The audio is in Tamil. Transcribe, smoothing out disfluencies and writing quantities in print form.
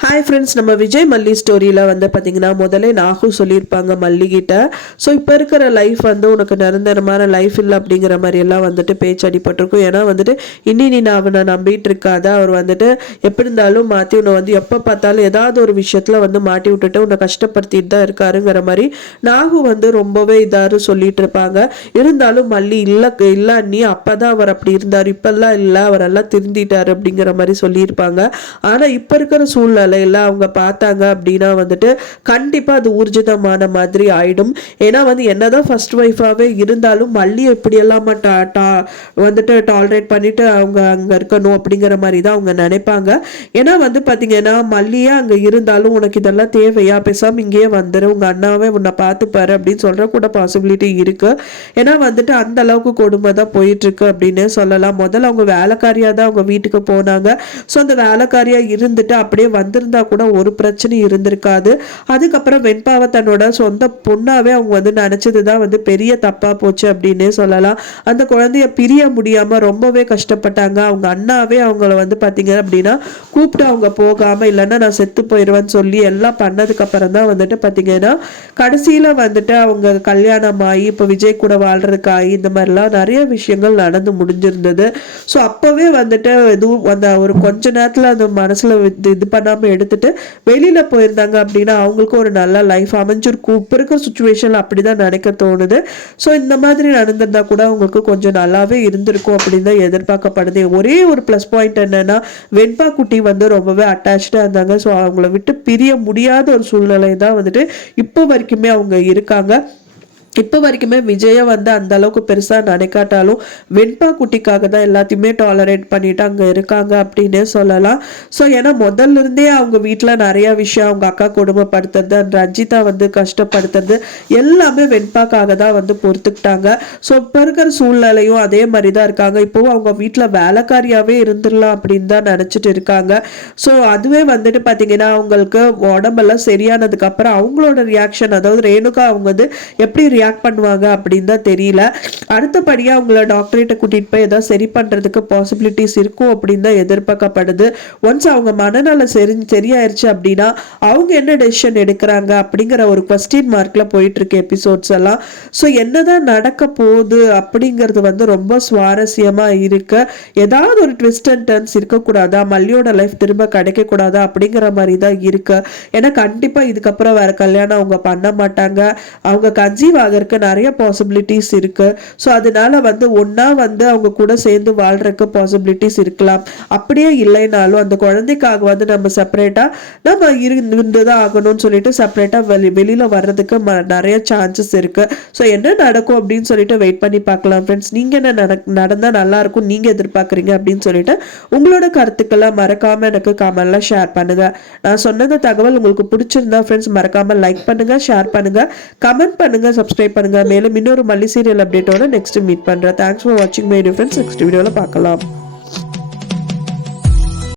ஹாய் ஃப்ரெண்ட்ஸ், நம்ம விஜய் மல்லி ஸ்டோரியில் வந்து பார்த்தீங்கன்னா முதல்ல நாகு சொல்லியிருப்பாங்க மல்லிகிட்ட. ஸோ இப்போ இருக்கிற லைஃப் வந்து உனக்கு நிரந்தரமான லைஃப் இல்லை அப்படிங்கிற மாதிரி எல்லாம் வந்துட்டு பேச்சு அடிபட்டிருக்கும். ஏன்னா வந்துட்டு நீ அவனை நம்பிட்டு இருக்காத, அவர் வந்துட்டு எப்படி இருந்தாலும் மாற்றி உன்னை வந்து எப்போ பார்த்தாலும் ஏதாவது ஒரு விஷயத்தில் வந்து மாட்டி விட்டுட்டு உன்னை கஷ்டப்படுத்திட்டு தான் இருக்காருங்கிற மாதிரி நாகு வந்து ரொம்பவே இதாக சொல்லிட்டு இருப்பாங்க. இருந்தாலும் மல்லி இல்லை நீ அப்போ தான் அவர் அப்படி இருந்தார், இப்பெல்லாம் இல்லை, அவரெல்லாம் திருந்திட்டார் அப்படிங்கிற மாதிரி சொல்லியிருப்பாங்க. ஆனால் இப்போ இருக்கிற சூழ்நிலை எல்லாம் அவங்க பார்த்தாங்க அப்படின்னா வந்துட்டு கண்டிப்பா அது ஊர்ஜிதமான மாதிரி ஆயிடும். ஏன்னா வந்து என்னதான் ஃபர்ஸ்ட் ஒய்ஃபாவே இருந்தாலும் மல்லி எப்படி எல்லாம் வந்துட்டு டாலரேட் பண்ணிட்டு அவங்க அங்க இருக்கணும் அப்படிங்கிற மாதிரி தான் அவங்க நினைப்பாங்க. ஏன்னா வந்து பாத்தீங்கன்னா மல்லியே அங்க இருந்தாலும் உனக்கு இதெல்லாம் தேவையா, பேசாம இங்கேயே வந்துரு, உங்க அண்ணாவே உன்னை பார்த்துப்பாரு அப்படின்னு சொல்ற கூட பாசிபிலிட்டி இருக்கு. ஏன்னா வந்துட்டு அந்த அளவுக்கு கொடுமை தான் போயிட்டு இருக்கு அப்படின்னு சொல்லலாம். முதல்ல அவங்க வேலைக்காரியா தான் அவங்க வீட்டுக்கு போனாங்க. ஸோ அந்த வேலைக்காரியா இருந்துட்டு அப்படியே வந்திருந்தா கூட ஒரு பிரச்சனை இருந்திருக்காது. அதுக்கப்புறம் வெண்பாவை தன்னோட சொந்த பொண்ணாவே அவங்க வந்து நினைச்சதுதான் வந்து பெரிய தப்பா போச்சு அப்படின்னே சொல்லலாம். அந்த குழந்தைய பிரிய முடியாம ரொம்பவே கஷ்டப்பட்டாங்க. அவங்க அண்ணாவே அவங்கள வந்து பாத்தீங்க அப்படின்னா கூப்பிட்டு அவங்க போகாம, இல்லைன்னா நான் செத்து போயிடுவேன்னு சொல்லி எல்லாம் பண்ணதுக்கு அப்புறம் தான் வந்துட்டு பாத்தீங்கன்னா கடைசியில வந்துட்டு அவங்க கல்யாணம் ஆகி இப்ப விஜய் கூட வாழ்றதுக்கு ஆகி இந்த மாதிரிலாம் நிறைய விஷயங்கள் நடந்து முடிஞ்சிருந்தது. ஸோ அப்பவே வந்துட்டு எதுவும் அந்த ஒரு கொஞ்ச நேரத்துல அந்த மனசுல இது பண்ணாம எடுத்துட்டு வெளியில போயிருந்தாங்க அப்படின்னா அவங்களுக்கும் ஒரு நல்ல லைஃப் அமைஞ்சிருக்கும். இப்போ இருக்கிற சுச்சுவேஷன்ல அப்படிதான் நினைக்க தோணுது. ஸோ இந்த மாதிரி நடந்திருந்தா கூட அவங்களுக்கு கொஞ்சம் நல்லாவே இருந்திருக்கும் அப்படின்னு தான் எதிர்பார்க்கப்படுது. ஒரே ஒரு ப்ளஸ் பாயிண்ட் என்னன்னா வெண்பா குட்டி வந்து ரொம்பவே அட்டாச்சா இருந்தாங்க. ஸோ அவங்கள விட்டு பிரிய முடியாத ஒரு சூழ்நிலை தான் வந்துட்டு இப்போ வரைக்குமே அவங்க இருக்காங்க. இப்போ வரைக்குமே விஜயை வந்து அந்த அளவுக்கு பெருசாக நினைக்காட்டாலும் வெண்பா குட்டிக்காக தான் எல்லாத்தையுமே டாலரேட் பண்ணிட்டு அங்கே இருக்காங்க அப்படின்னே சொல்லலாம். ஸோ ஏன்னா முதல்ல இருந்தே அவங்க வீட்டில் நிறைய விஷயம், அவங்க அக்கா கொடுமைப்படுத்துறது, ரஞ்சிதா வந்து கஷ்டப்படுத்துறது எல்லாமே வெண்பாக்காக தான் வந்து பொறுத்துக்கிட்டாங்க. ஸோ இப்போ இருக்கிற சூழ்நிலையும் அதே மாதிரி தான் இருக்காங்க. இப்போவும் அவங்க வீட்டில் வேலைக்காரியாகவே இருந்துடலாம் அப்படின்னு தான் நினச்சிட்டு இருக்காங்க. ஸோ அதுவே வந்துட்டு பார்த்தீங்கன்னா அவங்களுக்கு உடம்பெல்லாம் சரியானதுக்கு அப்புறம் அவங்களோட ரியாக்ஷன், அதாவது ரேணுகா அவங்க வந்து எப்படி ரியாக்ட் பண்ணுவாங்க அப்படின்னு தான் தெரியல. அடுத்தபடியா அவங்கள டாக்டர்கிட்ட கூட்டிட்டு போய் ஏதாவது சரி பண்றதுக்கு பாசிபிலிட்டிஸ் இருக்கும் அப்படின்னு தான் எதிர்பார்க்கப்படுது. ஒன்ஸ் அவங்க மனநல சரியாயிருச்சு அப்படின்னா அவங்க என்ன டெசிஷன் எடுக்கிறாங்க அப்படிங்கிற ஒரு கொஸ்டின் மார்க்ல போயிட்டு இருக்கு எபிசோட்ஸ் எல்லாம். ஸோ என்னதான் நடக்க போகுது அப்படிங்கிறது வந்து ரொம்ப சுவாரஸ்யமா இருக்கு. ஏதாவது ஒரு ட்விஸ்ட் அண்ட் டர்ன்ஸ் இருக்கக்கூடாதா, மல்லியோட லைஃப் திரும்ப கிடைக்க கூடாதா அப்படிங்கிற மாதிரி தான் இருக்கு. ஏன்னா கண்டிப்பா இதுக்கப்புறம் வேற கல்யாணம் அவங்க பண்ண மாட்டாங்க. அவங்க கன்சீவ் ஆகிறதுக்கு நிறைய பாசிபிலிட்டிஸ் இருக்கு. ஸோ அதனால வந்து ஒன்னா வந்து அவங்க கூட சேர்ந்து வாழ்றதுக்கு பாசிபிலிட்டிஸ் இருக்கலாம். அப்படியே இல்லைனாலும் அந்த குழந்தைக்காக வந்து நம்ம செப்பரேட்டா நம்ம இருந்துதான் ஆகணும்னு சொல்லிட்டு செப்பரேட்டா வெளியில வர்றதுக்கு நிறைய சான்சஸ் இருக்கு. ஸோ என்ன நடக்கும் அப்படின்னு சொல்லிட்டு வெயிட் பண்ணி பார்க்கலாம் ஃப்ரெண்ட்ஸ். நீங்க என்ன நடந்தா நல்லா இருக்கும் நீங்க எதிர்பார்க்குறீங்க அப்படின்னு சொல்லிட்டு உங்களோட கருத்துக்களை மறக்காம எனக்கு கமெண்ட்ல ஷேர் பண்ணுங்க. நான் சொன்னது தகவல் உங்களுக்கு பிடிச்சிருந்தா ஃப்ரெண்ட்ஸ் மறக்காம லைக் பண்ணுங்க, ஷேர் பண்ணுங்க, கமெண்ட் பண்ணுங்க, சப்ஸ்கிரைப் பண்ணுங்க. மேலும் இன்னொரு மல்லி சீரியல் அப்டேட்டோட நெக்ஸ்ட் மீட் பண்றேன். தேங்க்ஸ் ஃபார் வாட்சிங் மை டியர் ஃப்ரெண்ட்ஸ். நெக்ஸ்ட் வீடியோல பார்க்கலாம்.